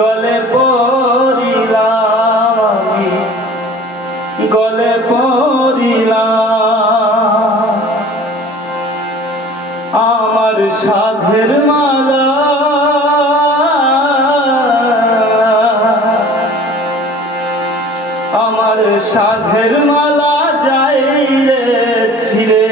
গলে পড়িলাম গলে পড়িলাম। আমার সাধের মালা, আমার সাধের মালা যাই রে ছিড়ে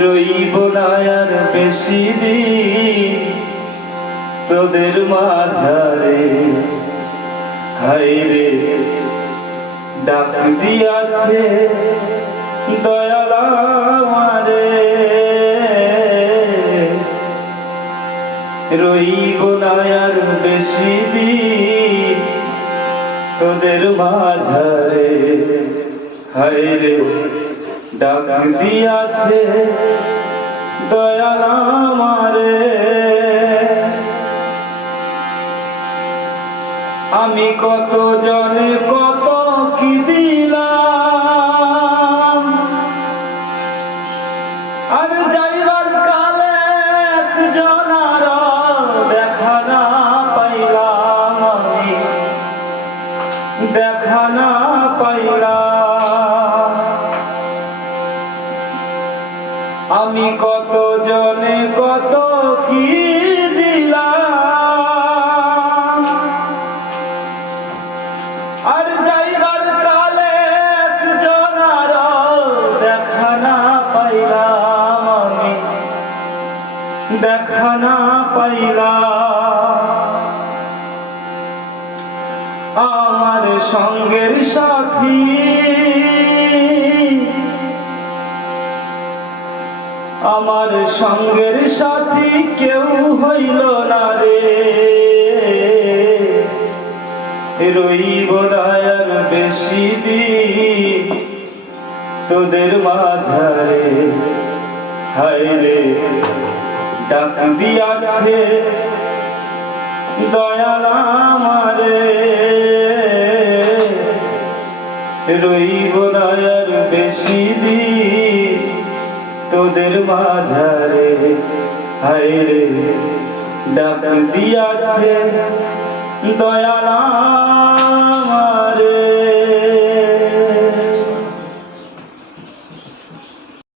রইব না আর বেশি দিন। তোদের মাঝারে। হাই রে ডাক দিয়াছে দয়াল আমারে। রইব না বেশি দিন তোদের মাঝারে। হায় রে ডাক দিয়াছে দয়াল আমি কত জনে কত কি দিলাম? আর যাইবার কালে একজনার দেখা না পাইলাম আমি। দেখা না পাইলাম। আমি কত জনে কত দেখা না পাইলাম আমার সঙ্গের সাথী। আমার সঙ্গের সাথী কেউ হইল না রে। রইব রায়ার বেশি তোদের মাঝারে। হায় রে। ডাক দিয়াছে, দয়াল আমারে। রইব রায়ার বেশি দিন তোদের মাঝারে। হায় রে, ডাক দিয়াছে, দয়াল